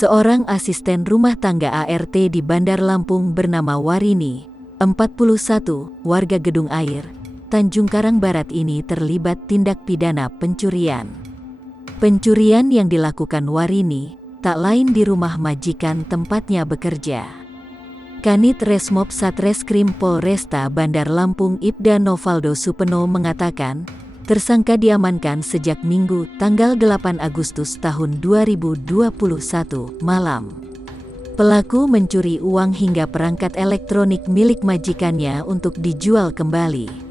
Seorang asisten rumah tangga ART di Bandar Lampung bernama Warini, 41, warga Gedung Air, Tanjung Karang Barat ini terlibat tindak pidana pencurian. Pencurian yang dilakukan Warini, tak lain di rumah majikan tempatnya bekerja. Kanit Resmob Satreskrim Polresta Bandar Lampung Ibda Novaldo Supeno mengatakan, tersangka diamankan sejak Minggu, tanggal 8 Agustus tahun 2021 malam. Pelaku mencuri uang hingga perangkat elektronik milik majikannya untuk dijual kembali.